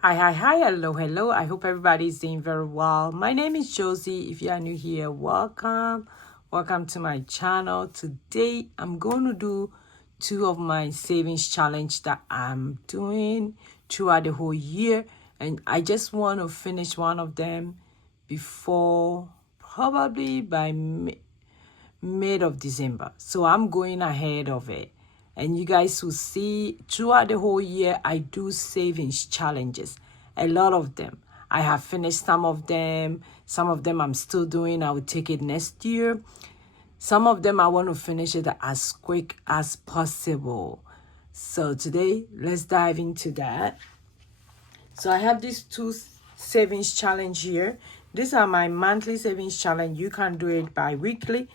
Hi, hello. I hope everybody's doing very well. My name is Josie. If you are new here, welcome. Welcome to my channel. Today, I'm going to do two of my savings challenge that I'm doing throughout the whole year. And I just want to finish one of them before probably by mid of December. So I'm going ahead of it. And you guys will see throughout the whole year, I do savings challenges, a lot of them. I have finished some of them. Some of them I'm still doing. I will take it next year. Some of them I want to finish it as quick as possible. So today, let's dive into that. So I have these two savings challenge here. These are my monthly savings challenge. You can do it bi-weekly.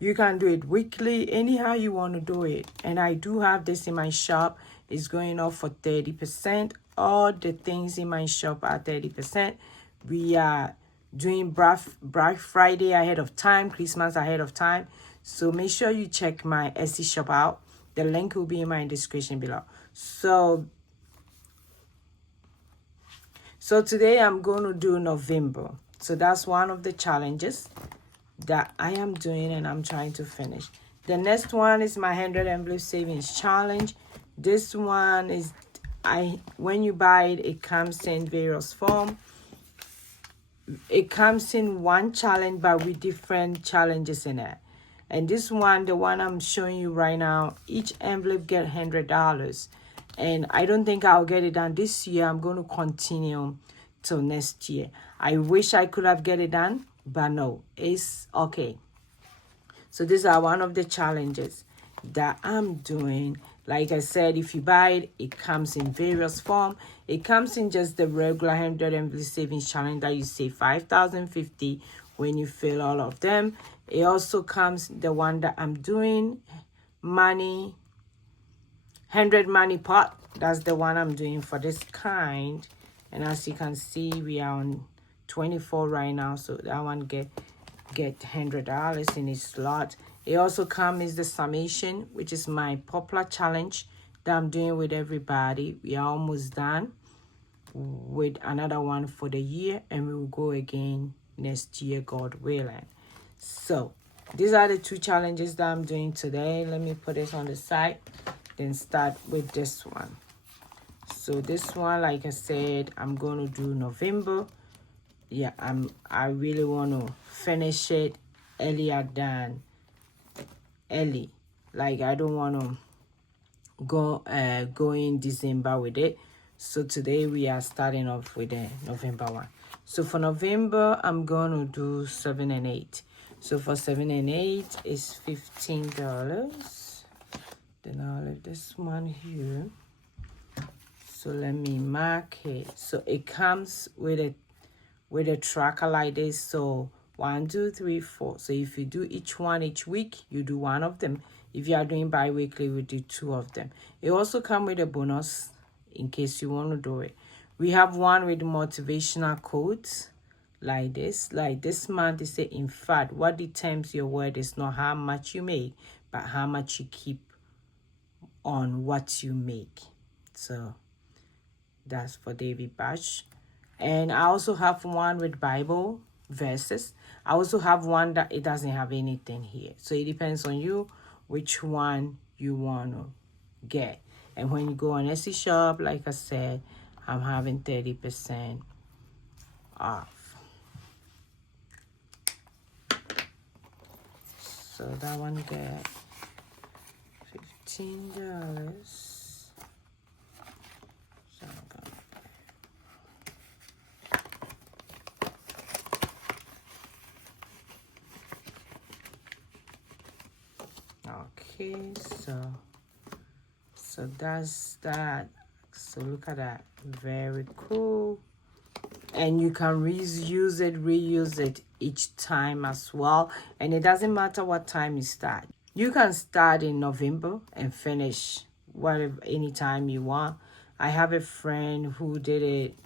You can do it weekly, anyhow you want to do it. And I do have this in my shop. It's going off for 30%. All the things in my shop are 30%. We are doing Black Friday ahead of time, Christmas ahead of time. So make sure you check my Etsy shop out. The link will be in my description below. So today I'm going to do November. So that's one of the challenges that I am doing and I'm trying to finish. The next one is my 100 envelope savings challenge. This one is when you buy it, it comes in various form. It comes in one challenge but with different challenges in it. And this one, the one I'm showing you right now, each envelope get $100. And I don't think I'll get it done this year. I'm going to continue till next year. I wish I could have get it done, but no, it's okay. So these are one of the challenges that I'm doing. Like I said, if you buy it, it comes in various form. It comes in just the regular 100 envelope savings challenge that you save 5,050 when you fill all of them. It also comes the one that I'm doing, 100 money pot. That's the one I'm doing for this kind. And as you can see, we are on 24 right now, so that one get $100 in its slot. It also comes the summation, which is my popular challenge that I'm doing with everybody. We are almost done with another one for the year, and we will go again next year, God willing. So these are the two challenges that I'm doing today. Let me put this on the side, then start with this one. So this one, like I said, I'm going to do November. Yeah, I really want to finish it earlier than early. Like I don't want to go in December with it. So today we are starting off with the November one. So for November, I'm going to do 7 and 8. So for 7 and 8 is $15. Then I'll leave this one here. So let me mark it. So it comes with a tracker like this. So 1, 2, 3, 4. So if you do each one each week, you do one of them. If you are doing bi-weekly, we do 2 of them. It also comes with a bonus in case you want to do it. We have one with motivational quotes like this. Like this month, they say, in fact, what determines your worth is not how much you make, but how much you keep on what you make. So that's for David Batch. And I also have one with Bible verses. I also have one that it doesn't have anything here. So it depends on you which one you want to get. And when you go on Etsy shop, like I said, I'm having 30% off. So that one get $15. Okay, so that's that. So look at that, very cool. And you can reuse it each time as well. And it doesn't matter what time you start. You can start in November and finish whatever anytime you want. I have a friend who did it,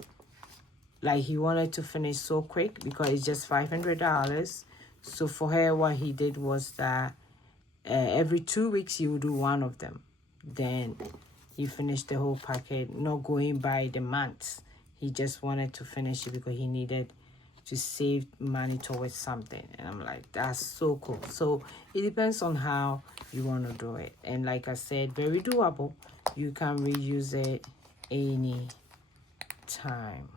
like he wanted to finish so quick because it's just $500. So for her, what he did was that every 2 weeks he would do one of them. Then he finished the whole packet, not going by the months. He just wanted to finish it because he needed to save money towards something. And I'm like, that's so cool. So it depends on how you want to do it. And like I said, very doable. You can reuse it any time.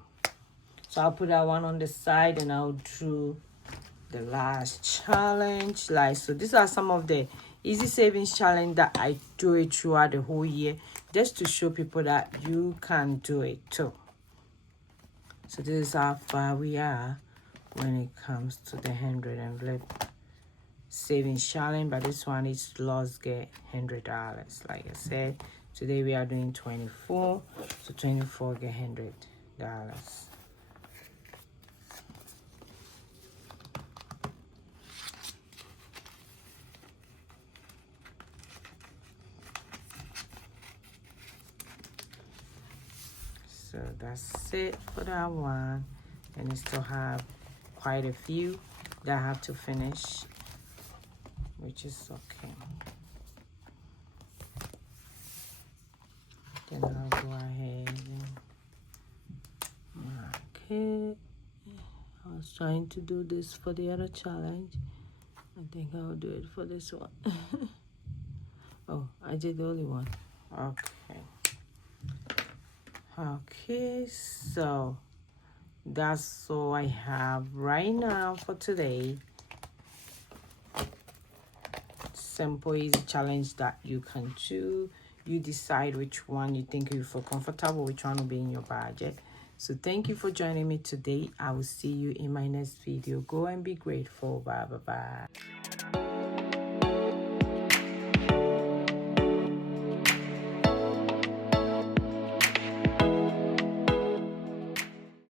So I'll put that one on the side, and I'll do the last challenge. Like, so these are some of the easy savings challenge that I do it throughout the whole year, just to show people that you can do it too. So this is how far we are when it comes to the 100 envelope savings challenge. But this one is lost get $100. Like I said, today we are doing 24, so 24 get $100. So that's it for that one, and I still have quite a few that I have to finish, which is okay. Then I'll go ahead and mark it. I was trying to do this for the other challenge. I think I'll do it for this one. Oh, I did the only one. Okay. Okay, so that's all I have right now for today. Simple, easy challenge that you can do. You decide which one you think you feel comfortable, which one will be in your budget. So thank you for joining me today. I will see you in my next video. Go and be grateful. Bye bye.